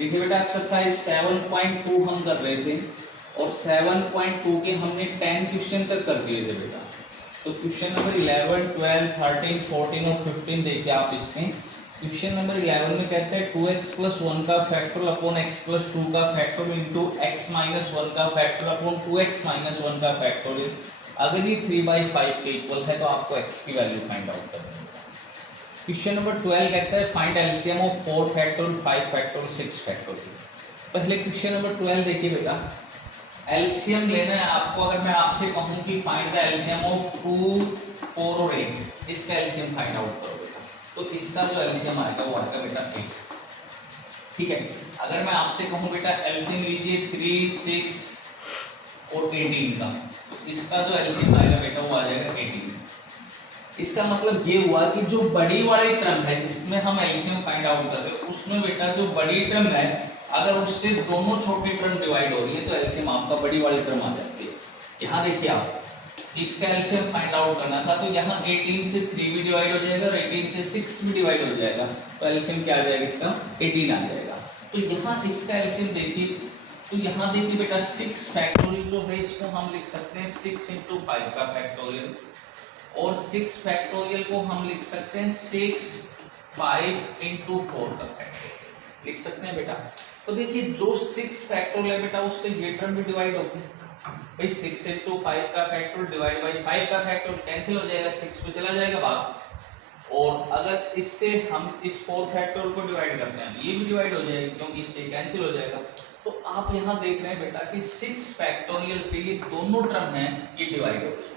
देखिए बेटा एक्सरसाइज 7.2 हम कर रहे थे और 7.2 के हमने 10 क्वेश्चन तक कर दिए थे बेटा। तो क्वेश्चन नंबर 11, 12, 13, 14 और 15 देखिए आप इसमें। क्वेश्चन नंबर 11 में कहते हैं 2x प्लस 1 का फैक्टोरियल अपॉन x प्लस 2 का फैक्टोरियल इंटू x माइनस 1 का फैक्टोरियल अपॉन 2x माइनस 1 का फैक्टोरियल। अगर ये 3/5 के इक्वल है तो आपको x की वैल्यू फाइंड आउट करनी है। क्वेश्चन नंबर 12 कहता है find LCM of 4 factorial 5 factorial 6 factorial. पहले क्वेश्चन नंबर 12 देखिए बेटा, एलसीएम लेना है आपको। अगर मैं आपसे कहूं कि फाइंड द एलसीएम ऑफ 2, 4 और 8, इसका एलसीएम फाइंड आउट करो बेटा, तो इसका जो एलसीएम आएगा वो आएगा बेटा 8। ठीक है, अगर मैं आपसे कहूं बेटा एलसीएम लीजिए 3, 6 और 18 का, तो इसका जो एलसीएम आएगा बेटा वो आ जाएगा 18। इसका मतलब ये हुआ कि जो बड़ी वाली टर्म है जिसमें हम एलसीएम फाइंड आउट कर रहे हैं, उसमें बेटा जो बड़ी टर्म है अगर उससे दोनों छोटी टर्म डिवाइड हो रही है तो एलसीएम आपका बड़ी वाली टर्म आ जाती है। यहाँ देखिए आप, इसका एलसीएम फाइंड आउट करना था तो यहाँ 18 से 3 भी डिवाइड हो जाएगा और 18 से 6 भी डिवाइड हो जाएगा, तो एलसीएम क्या आ जाएगा इसका 18 आ जाएगा। तो यहाँ इसका एलसीएम देखिए, तो यहाँ देखिए बेटा 6 फैक्टोरियल जो है इसको हम लिख सकते हैं 6 × 5 का फैक्टोरियल, और 6 फैक्टोरियल को हम लिख सकते हैं 6, 5 × 4 का फैक्टोरियल लिख सकते हैं बेटा। तो देखिए जो 6 फैक्टोरियल है बेटा उससे ये टर्म भी डिवाइड होगी भाई, 6 × 5 का फैक्टोरियल डिवाइड बाई 5 का फैक्टोरियल कैंसिल हो जाएगा, 6 पे चला जाएगा बाहर। और अगर इससे हम इस 4 फैक्टोरियल को डिवाइड करते हैं ये भी डिवाइड हो जाएगी क्योंकि इससे कैंसिल हो जाएगा। तो आप यहाँ देख रहे हैं बेटा कि 6 फैक्टोरियल से ये दोनों टर्म है ये डिवाइड हो गई,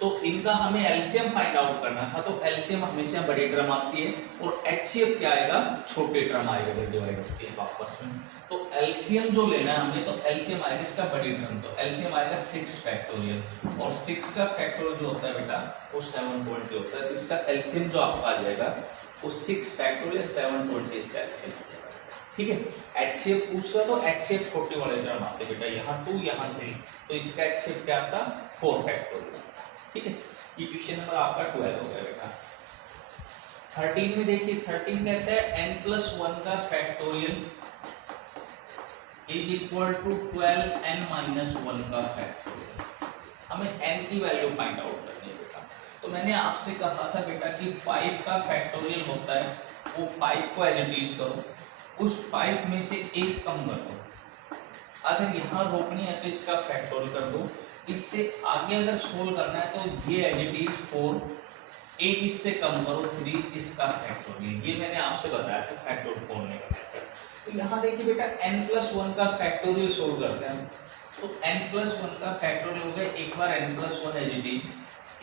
तो इनका हमें एलसीएम फाइंड आउट करना था। तो एलसीएम हमेशा बड़ी टर्म आती है और एचसीएफ क्या आएगा, छोटे टर्म आएगा जब डिवाइड होती है आपस में। तो एलसीएम जो लेना है हमें, तो एलसीएम आएगा इसका बड़ी टर्म, तो एलसीएम आएगा 6 फैक्टोरियल, और 6 का फैक्टोरियल जो होता है बेटा वो 7.2 होता है। तो इसका एलसीएम जो आपका आ जाएगा वो 6 फैक्टोरियल 7.2 इसका एलसीएम आ जाएगा। ठीक है, एचसीएफ पूछ रहा तो एचसीएफ छोटे वाले टर्म आते बेटा, यहाँ 2 यहाँ 3, तो इसका एचसीएफ क्या आता 4 फैक्टोरियल। ठीक है, ये क्वेश्चन नंबर आपका 12 हो गया बेटा। 13 में देखिए, 13 कहता है n+1 का factorial is equal to 12n-1 का फैक्टोरियल। हमें n की वैल्यू फाइंड आउट करनी है बेटा। तो मैंने आपसे कहा था बेटा कि 5 का फैक्टोरियल होता है, वो 5 को एज इट इज करो, उस 5 में से 1 कम कर दो। अगर यहाँ रोकनी है तो इसका फैक्टोरियल कर दो, इससे आगे अगर सोल्व करना है तो ये एज इट इज 4, 1 इससे कम करो 3, इसका फैक्टोरियल। ये मैंने आपसे बताया था फैक्टोरियल खोलने का मेथड। तो यहाँ देखिए बेटा n+1 का फैक्टोरियल सोल्व करते हैं, तो n+1 का फैक्टोरियल हो गया, एक बार n+1 एज इट इज,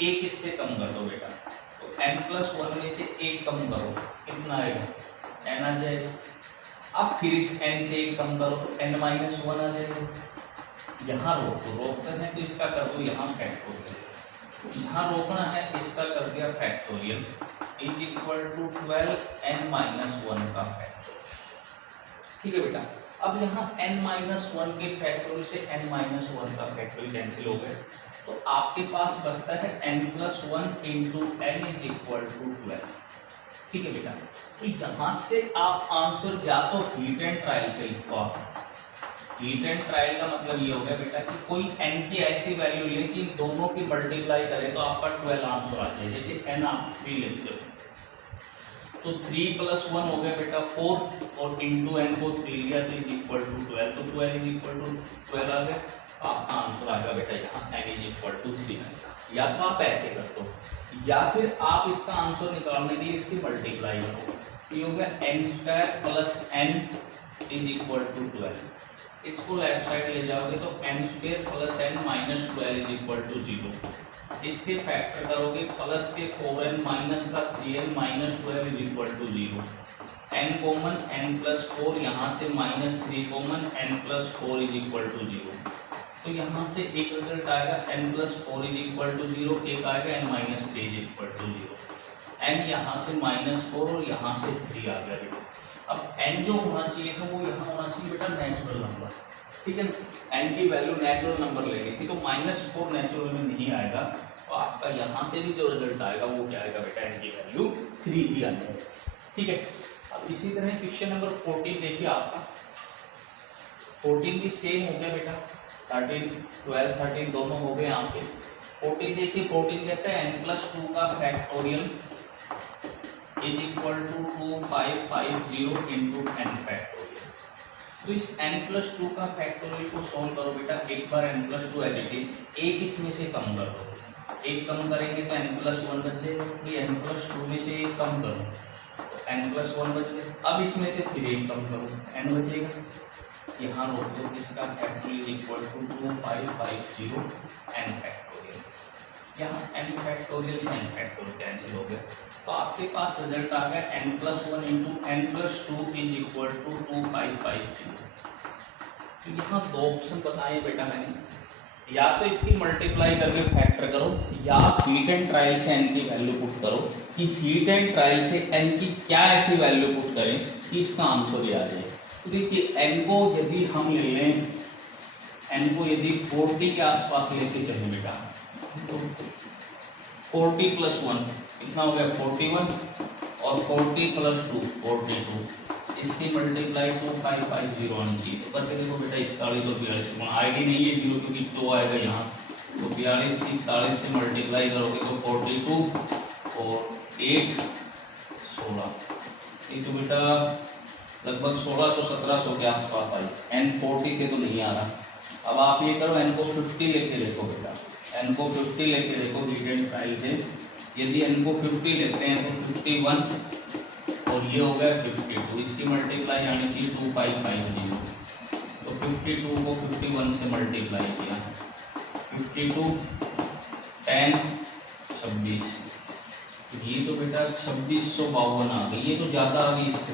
1 इससे कम कर दो बेटा, तो n+1 में से 1 कम करो, कितना आएगा n आ जाएगा। अब फिर इस n से 1 कम करो तो n-1 आ जाएगा। यहाँ रोकते हैं तो इसका कर दो यहाँ फैक्टोरियल, यहाँ रोकना है इसका कर दिया factorial is equal to 12n-1 का फैक्टोरियल। ठीक है बेटा, अब यहाँ n-1 के फैक्टोरियल से n-1 का फैक्टोरियल कैंसिल हो गए, तो आपके पास बचता है n+1 × n is equal to 12। ठीक है बेटा, तो यहाँ से आप आंसर या तो हीट एंड ट्रायल से लिखो। आप हीट एंड ट्रायल का मतलब ये हो गया बेटा कि कोई n की ऐसी वैल्यू ले कि दोनों की मल्टीप्लाई करें तो आपका 12 आंसर आ जाए। जैसे n आप 3 लेते हो तो 3 + 1 हो गया बेटा 4, और इंटू n को 3 लिया तो इज इक्वल टू 12, तो 12 इज इक्वल टू 12 आ गया। आपका आंसर आएगा बेटा यहाँ n इज इक्वल टू 3 आएगा। या तो आप ऐसे कर दो, या फिर आप इसका आंसर निकालने के लिए इसकी मल्टीप्लाई करो। ये हो गया n² + n is equal to 12। इसको लेफ्ट साइड ले जाओगे तो n² + n - 12 is equal to 0। इसके फैक्टर करोगे, प्लस के 4n माइनस का 3n - 12 is equal to 0। n common n+4, यहाँ से -3 common n+4 is equal to 0। तो यहाँ से एक रिजल्ट आएगा n+4 इज इक्वल टू 0, एक आएगा n - 3 is equal to 0। n यहाँ से -4 और यहाँ से 3 आ गया बेटा। अब n जो होना चाहिए था वो यहाँ होना चाहिए बेटा नेचुरल नंबर। ठीक है, n की वैल्यू नेचुरल नंबर लेनी थी, तो -4 नेचुरल में नहीं आएगा, तो आपका यहाँ से भी जो रिजल्ट आएगा वो क्या आएगा बेटा, n की वैल्यू 3 ही आ जाएगी। ठीक है, अब इसी तरह क्वेश्चन नंबर 14 देखिए आपका। 14 भी सेम हो गया बेटा, 13 12 13 दोनों हो गए यहाँ पे। 14 देखिए, 14 कहते हैं n+2 का factorial is equal to 2550 into n factorial. तो इस n+2 का फैक्टोरियल को सोल्व करो बेटा। एक बार n+2 एज इट इज, एक इसमें से कम कर दो, एक कम करेंगे तो n+1 बच जाएगा, फिर n+2 में से एक कम करो तो n+1 बच गया। अब इसमें से फिर एक कम करो, n बचेगा, यहाँ रोक दो, इसका factorial equal to 2550 n factorial. यहाँ n फैक्टोरियल से n फैक्टोरियल कैंसिल हो गया, तो आपके पास रिजल्ट आ गया n+1 into n+2 is equal to 2550। तो यहाँ दो ऑप्शन बताए बेटा मैंने, या तो इसकी मल्टीप्लाई करके फैक्टर करो, या हीट एंड ट्रायल से n की वैल्यू पुट करो कि हीट एंड ट्रायल से n की क्या ऐसी वैल्यू पुट करें कि इसका आंसर ही आ जाए। तो देखिए n को यदि हम ले लें, n को यदि 40 के आसपास लेके चले बेटा, तो 40 + 1 कितना हो गया 41, और 40 + 2 42, इसकी मल्टीप्लाई 2550 आनी चाहिए। तो करके देखो बेटा, 41 और 42 आईडी नहीं है जीरो क्योंकि तो आएगा यहाँ, तो 42 की 41 से मल्टीप्लाई करोगे तो 42 और 8 16, ये तो बेटा लगभग 1600-1700 के आसपास आई। n 40 से तो नहीं आ रहा। अब आप ये करो, n को 50 लेके देखो बेटा, n को 50 लेके देखो हीट एंड ट्रायल से। यदि n को 50 लेते हैं तो 51 और ये हो गया 52, इसकी मल्टीप्लाई आनी चाहिए 2550। तो 52 को 51 से मल्टीप्लाई किया, 52 10 26, ये तो बेटा 2652 आ गई, ये तो ज़्यादा आ गई इससे।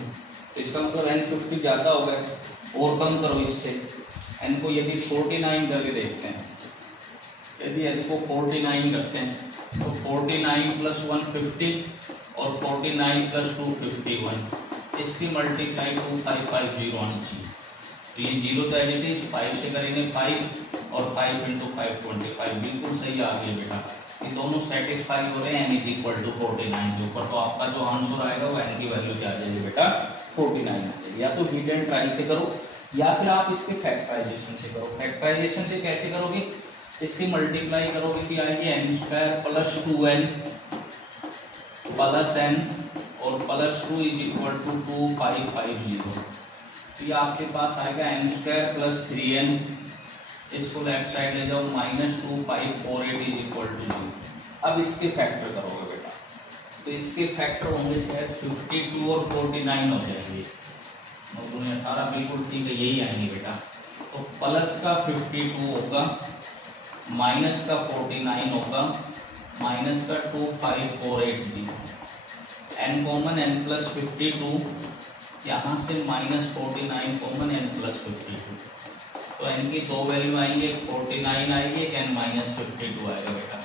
तो इसका मतलब n 50 ज़्यादा हो गया, और कम करो इससे। n को यदि 49 करके देखते हैं, यदि n को 49 करते हैं तो 49 + 1 50 और 49 + 2 51, इसकी मल्टीप्लाई 2550 आनी चाहिए। तो ये 0 तो एज इट इज, 5 से करेंगे 5 और 5 × 5 25, बिल्कुल सही आ गई बेटा। ये दोनों सेटिस्फाई हो रहे हैं n = 49 के ऊपर। तो आपका जो आंसर आएगा वो n की वैल्यू क्या आ जाएगी बेटा 49 आ जाएगी। या तो हीट एंड ट्रायल से करो, या फिर आप इसके फैक्टराइजेशन से करो। फैक्टराइजेशन से कैसे करोगे, इसकी मल्टीप्लाई करोगे कि आएगी n² + 2n + n और +2 = 2550। तो ये आपके पास आएगा n² + 3n, इसको लेफ्ट साइड ले जाओ, -2548 = 0। अब इसके फैक्टर करोगे बेटा, तो इसके फैक्टर होंगे शायद 52 और 49 हो जाएंगे, 18 बिल्कुल ठीक है, यही आएंगे बेटा। तो प्लस का 52 होगा, माइनस का 49 होगा, माइनस का 2548 n कॉमन n + 52, यहाँ से -49 कॉमन n + 52, तो n की दो वैल्यू आएंगे, 49 आएगी, एक n - 52 आएगा बेटा।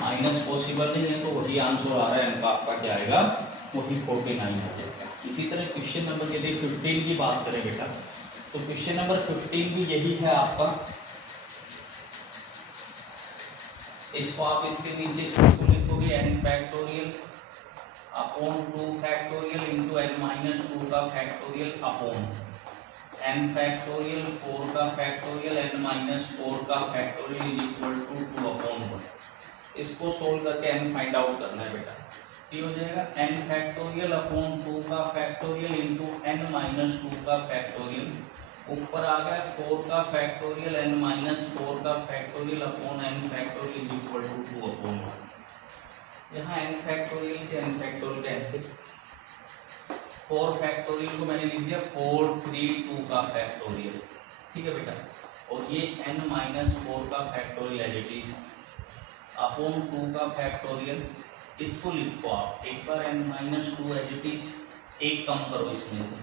माइनस पॉसिबल नहीं है, तो वही आंसर आ रहा है n का आपका क्या आएगा, वही 49 आ जाएगा। इसी तरह क्वेश्चन नंबर यदि 15 की बात करें बेटा, तो क्वेश्चन नंबर 15 भी यही है आपका। इसको आप इसके नीचे लिखोगे n factorial upon 2 factorial into n - 2 का फैक्टोरियल अपॉन n फैक्टोरियल 4 का फैक्टोरियल n - 4 का फैक्टोरियल = 2/1। इसको सोल्व करके n फाइंड आउट करना है बेटा। ये हो जाएगा n फैक्टोरियल अपॉन 2 का फैक्टोरियल इंटू n - 2 का फैक्टोरियल, ऊपर आ गया 4 का फैक्टोरियल n - 4 का फैक्टोरियल अपॉन n फैक्टोरियल = 2/1। यहाँ n फैक्टोरियल से n फैक्टोरियल कैंसिल, 4 फैक्टोरियल को मैंने लिख दिया 4 3 2 का फैक्टोरियल, ठीक है बेटा। और ये n - 4 का factorial as it is upon 2 का फैक्टोरियल, इसको लिखो आप एक बार n - 2 एज इट इज, एक कम करो, इसमें से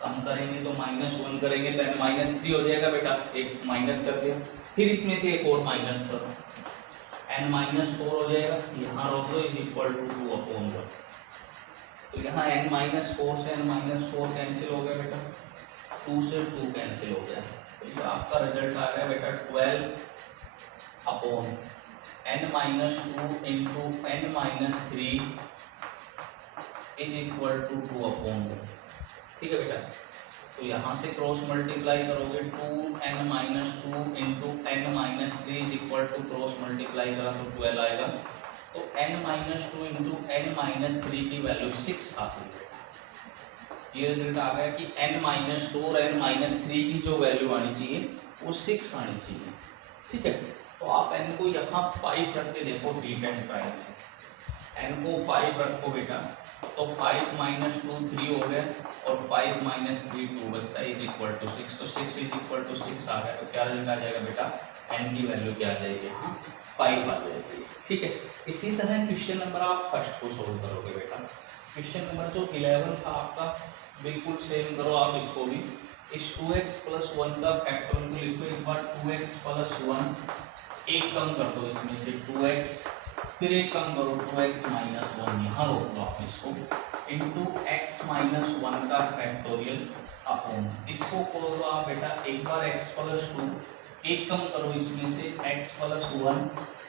कम करेंगे तो -1 करेंगे तो n - 3 हो जाएगा बेटा, एक माइनस कर दिया, फिर इसमें से एक और माइनस करो, n - 4 हो जाएगा, यहाँ रोक दो, = 2/1। तो यहाँ n - 4 से n - 4 कैंसिल हो गया बेटा, 2 से 2 कैंसिल हो गया, तो ये आपका रिजल्ट आ गया बेटा 12/n - 2 इंटू n - 3 = 2/1। ठीक है बेटा। तो यहाँ से क्रॉस मल्टीप्लाई करोगे 2n-2 into n-3 is equal to cross multiply करा तो 12 आएगा। तो n-2 इंटू n-3 की वैल्यू 6 आती है। ये रिजल्ट आ गया कि n-2 और n-3 की जो वैल्यू आनी चाहिए वो 6 आनी चाहिए। ठीक है, तो आप n को यहाँ 5 रख के देखो D10 प्राइम से, n को 5 रखो बेटा तो 5 - 2 3 हो गया और 5 - 3 2 बचता है इज इक्वल टू 6। तो 6 इज इक्वल टू 6 आ गया। तो क्या रिजल्ट आ जाएगा बेटा, n की वैल्यू क्या आ जाएगी यहाँ 5 आ जाएगी। ठीक है, इसी तरह क्वेश्चन नंबर आप फर्स्ट को सोल्व करोगे बेटा। क्वेश्चन नंबर जो 11 था आपका बिल्कुल सेम करो आप इसको भी। इस 2x + 1 का फैक्टर को लिखो एक बार, 2x + 1 एक कम कर दो इसमें से 2x, फिर एक कम करो 2x - 1 यहाँ रोक दो आप इसको, इंटू x - 1 का फैक्टोरियल अपॉन इसको करो दो आप बेटा एक बार x + 2, एक कम करो इसमें से x + 1,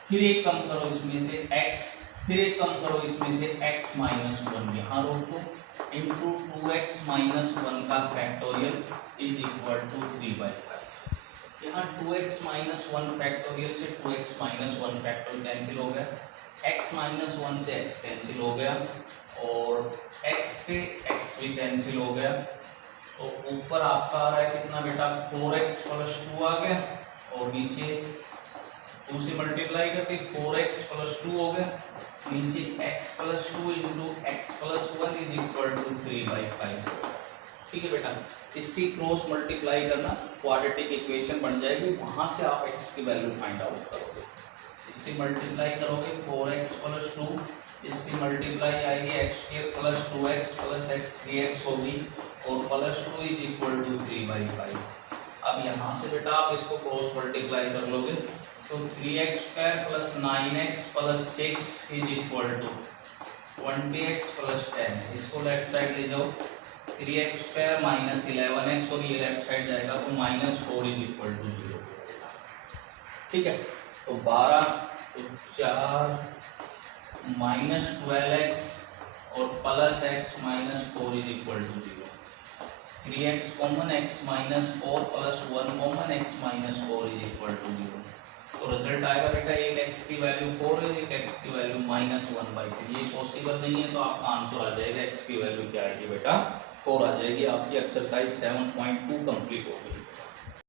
फिर एक कम करो इसमें से x, फिर एक कम करो इसमें से x - 1 यहाँ रोक दो, इंटू 2x - 1 का फैक्टोरियल इज इक्वल टू 3/5। यहाँ 2x - 1 फैक्टोरियल से 2x - 1 फैक्टोरियल कैंसिल हो गया, x - 1 से x कैंसिल हो गया और x से x भी कैंसिल हो गया। तो ऊपर आपका आ रहा है कितना बेटा, 4x + 2 आ गया और नीचे 2 से मल्टीप्लाई करके 4x + 2 हो गया, नीचे x + 2 into x + 1 is equal to 3/5। ठीक है बेटा, इसकी क्रॉस मल्टीप्लाई करना क्वाड्रेटिक इक्वेशन बन जाएगी, वहां से आप x की वैल्यू फाइंड आउट करोगे। इसकी मल्टीप्लाई करोगे 4x + 2, इसकी मल्टीप्लाई आएगी x² + 2x + x 3x होगी और +2 इज इक्वल टू 3/5। अब यहाँ से बेटा आप इसको क्रॉस मल्टीप्लाई कर लोगे तो 3x² + 9x + 6 is equal to 20x + 10। इसको लेफ्ट साइड ले जाओ, 3x² - 11x और ये लेफ्ट साइड जाएगा तो -4 इज इक्वल टू 0। ठीक है, तो 12 तो 4 -12x और +x - 4 is equal to 0। 3x common, x - 4 + 1 common, x - 4 is equal to 0। तो रिजल्ट आएगा बेटा एक x की वैल्यू 4 है, एक x की वैल्यू -1/3। ये पॉसिबल नहीं है तो आपका आंसर आ जाएगा x की वैल्यू क्या आएगी बेटा 4 आ जाएगी। आपकी एक्सरसाइज 7.2 कंप्लीट हो गई।